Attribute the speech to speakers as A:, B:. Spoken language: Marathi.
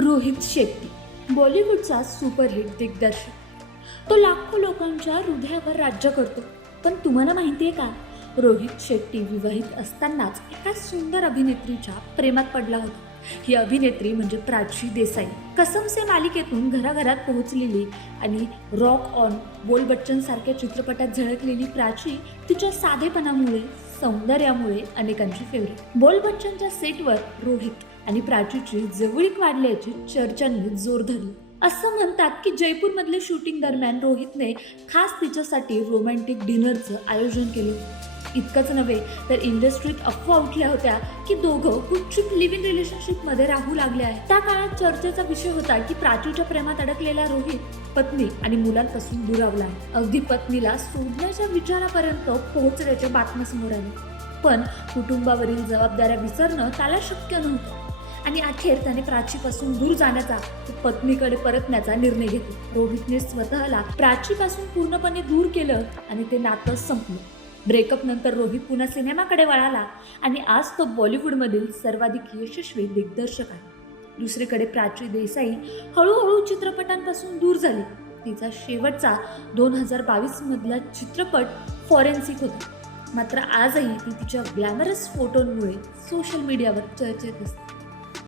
A: रोहित शेट्टी बॉलिवूडचा सुपरहिट दिग्दर्शक. तो लाखो लोकांच्या हृदयावर राज्य करतो. पण तुम्हाला माहिती आहे का? रोहित शेट्टी विवाहित असतानाच एका सुंदर अभिनेत्रीच्या प्रेमात पडला होता. ही अभिनेत्री म्हणजे प्राची देसाई. कसमसे मालिकेतून घराघरात पोहोचलेली आणि रॉक ऑन बोल बच्चन सारख्या चित्रपटात झळकलेली प्राची तिच्या साधेपणामुळे सौंदर्यामुळे अनेकांची फेवरेट बोल बच्चनच्या सेटवर रोहित आणि प्राचीची जवळीक वाढल्याची चर्चांनी जोर धरली असं म्हणतात की जयपूरमधले शूटिंग दरम्यान रोहितने खास तिच्यासाठी रोमॅन्टिक डिनरचं आयोजन केलं होतं. इतकंच नव्हे तर इंडस्ट्रीत अफवा उठल्या होत्या की दोघं गुपचूप लिव्हिंग रिलेशनशिपमध्ये राहू लागले आहे त्या काळात चर्चेचा विषय होता की प्राचीच्या प्रेमात अडकलेला रोहित पत्नी आणि मुलांपासून दुरावला आहे. अगदी पत्नीला सोडण्याच्या विचारापर्यंत पोहोचल्याच्या बातम्या समोर आल्या पण कुटुंबावरील जबाबदाऱ्या विसरणं त्याला शक्य नव्हतं. आणि अखेर त्याने प्राचीपासून दूर जाण्याचा पत्नीकडे परतण्याचा निर्णय घेतला. रोहितने स्वतःला प्राचीपासून पूर्णपणे दूर केलं आणि ते नातं संपलं. ब्रेकअपनंतर रोहित पुन्हा सिनेमाकडे वळाला आणि आज तो बॉलिवूडमधील सर्वाधिक यशस्वी दिग्दर्शक आहे. दुसरीकडे प्राची देसाई हळूहळू चित्रपटांपासून दूर झाली. तिचा शेवटचा दोन हजार बावीसमधला चित्रपट फॉरेन्सिक होता. मात्र आजही ती तिच्या ग्लॅमरस फोटोंमुळे सोशल मीडियावर चर्चेत असते.